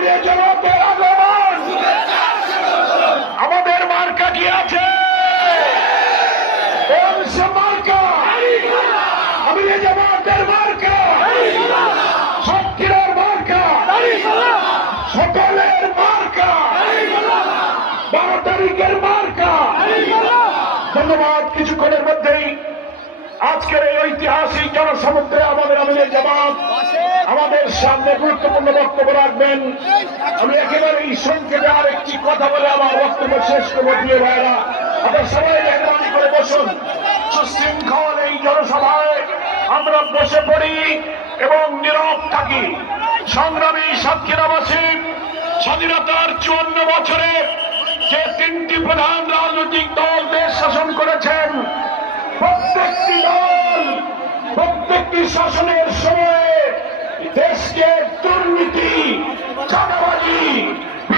আমিরে জামাতের আগমন। আমাদের মার্কা কি আছে? মার্কা আমিরে জামাতের মার্কা, সাতক্ষীরার মার্কা, সকলের মার্কা, 12 তারিখের মার্কা। ধন্যবাদ। কিছুক্ষণের মধ্যেই আজকের এই ঐতিহাসিক জনসমুদ্রে আমাদের আমিরে জামাত আমাদের সামনে গুরুত্বপূর্ণ বক্তব্য রাখবেন। আমি একেবারেই সংক্ষেপে আর একটি কথা বলে আমার বক্তব্য শেষ করবো। প্রিয় ভাইয়েরা, আপনার সবাই মেহরবানি করে বসুন। সুশৃঙ্খল এই জনসভায় আমরা বসে পড়ি এবং নীরব থাকি। সংগ্রামী সাতক্ষীরাবাসী, স্বাধীনতার 54 বছরে যে 3টি প্রধান রাজনৈতিক দল দেশ শাসন করেছেন, প্রত্যেকটি দল প্রত্যেকটি শাসনের সময়ে দেশকে দুর্নীতি,